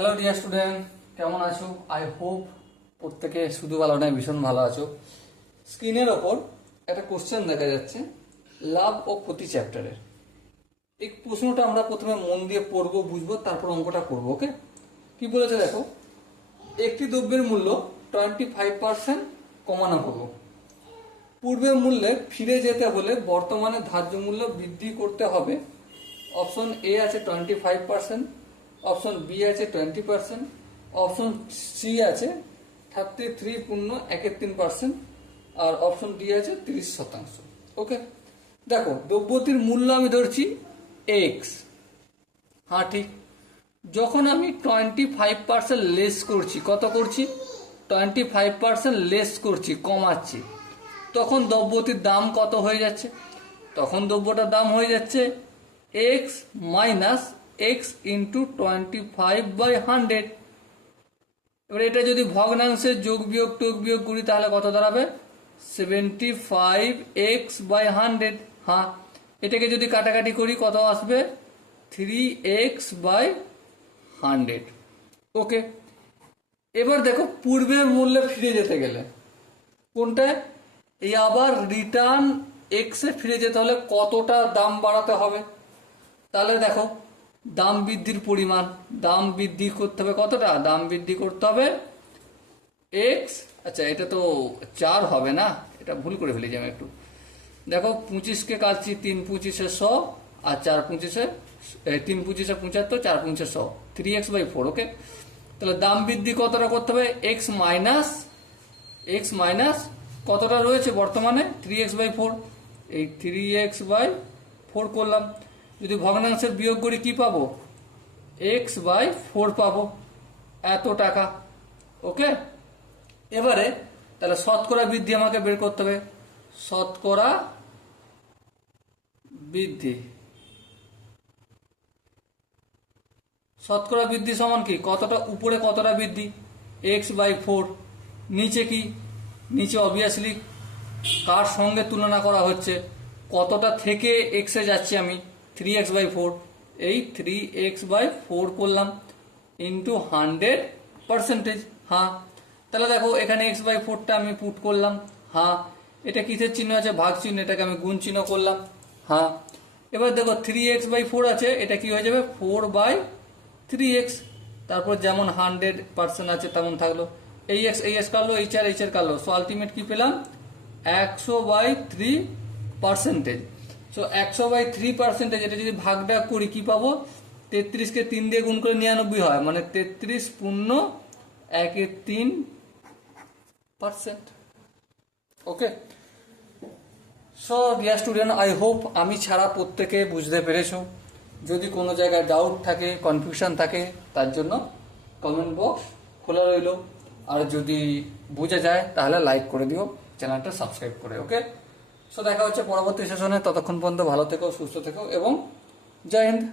Hello dear student, কেমন আছো? I hope প্রত্যেকে শুধু ভালো নয়, ভীষণ ভালো আছো। স্ক্রিনের ওপর একটা কোশ্চেন দেখা যাচ্ছে লাভ ও ক্ষতি চ্যাপ্টারের। এই প্রশ্নটা আমরা প্রথমে মন দিয়ে পড়বো, বুঝবো, তারপর অঙ্কটা করবো। ওকে, কি বলেছে দেখো, একটি দ্রব্যের মূল্য 25% কমানো হলো। পূর্বের মূল্যে ফিরে যেতে হলে বর্তমানে ধার্য মূল্য বৃদ্ধি করতে হবে। অপশন এ আছে 25%, অপশন বি আছে 20%, অপশন সি আছে 33.13%, আর অপশন ডি আছে 30%। ওকে, দেখো দ্রব্যটির মূল্য আমি ধরছি এক্স। হ্যাঁ ঠিক, যখন আমি 25% লেস করছি, কত করছি? 25% লেস করছি, কমাচ্ছি, তখন দ্রব্যটির দাম কত হয়ে যাচ্ছে? তখন দ্রব্যটার দাম হয়ে যাচ্ছে এক্স মাইনাস এক্স ইন্টু 25/100। এবার এটা যদি ভগ্নাংশের যোগ বিয়োগ করি তাহলে কত দাঁড়াবে? 75x/100। হ্যাঁ, এটাকে যদি কাটাকাটি করি কত আসবে? 3x/100। ওকে, এবার দেখো পূর্বের মূল্যে ফিরে যেতে গেলে কোনটায়? এই আবার রিটার্ন এক্সে ফিরে যেতে হলে কতটা দাম বাড়াতে হবে? তাহলে দেখো দাম বৃদ্ধির পরিমাণ, দাম বৃদ্ধি করতে হবে কতটা? দাম বৃদ্ধি করতে হবে এক্স। আচ্ছা, এটা তো 4 হবে না, এটা ভুল করে ফেলেছি আমি একটু। দেখো 25কে কাটছি, 3×25 100, আর 4×25 3×25 75, 4×25 100, 3x/4। ওকে, তাহলে দাম বৃদ্ধি কতটা করতে হবে? এক্স মাইনাস কতটা রয়েছে বর্তমানে? 3x/4। এই 3x/4 করলাম, যদি ভগ্নাংশের বিয়োগ করি কি পাবো? x/4 পাবো, এত টাকা। ওকে, এবারে তাহলে শতকরা বৃদ্ধি আমাকে বের করতে হবে। শতকরা বৃদ্ধি, শতকরা বৃদ্ধি সমান কি? কতটা উপরে কতটা বৃদ্ধি? x/4। নিচে কি? নিচে অবভিয়াসলি কার সঙ্গে তুলনা করা হচ্ছে? কতটা থেকে এক্সে যাচ্ছি আমি? 3x/4। এই 3x/4 করলাম ইন্টু 100%। হ্যাঁ, তাহলে দেখো এখানে x/4টা আমি পুট করলাম। হ্যাঁ, এটা কিসের চিহ্ন আছে? ভাগ চিহ্ন, এটাকে আমি গুণ চিহ্ন করলাম। হ্যাঁ, এবার দেখো 3x/4 আছে, এটা কি হয়ে যাবে? 4/3x। তারপর যেমন 100% আছে তেমন থাকলো, এই এক্স কাটলো, এইচ কাটলো, সো আলটিমেট কি পেলাম? 100/3%। সো 100/3%, এটা যদি ভাগটা করি কি পাবো? 33কে 3 দিয়ে গুণ করে 99 হয়, মানে 33.13%। Okay, so dear student, I hope আমি ছাড়া প্রত্যেকে বুঝতে পেরেছো। যদি কোনো জায়গায় ডাউট থাকে, কনফিউশন থাকে, তার জন্য কমেন্ট বক্স খোলা রইল। আর যদি বুঝে যায় তাহলে লাইক করে দিও, চ্যানেলটা সাবস্ক্রাইব করে। ওকে, সো দেখা হচ্ছে পরবর্তী সেশনে। ততক্ষণ পর্যন্ত ভালো থেকো, সুস্থ থেকো এবং জয় হিন্দ।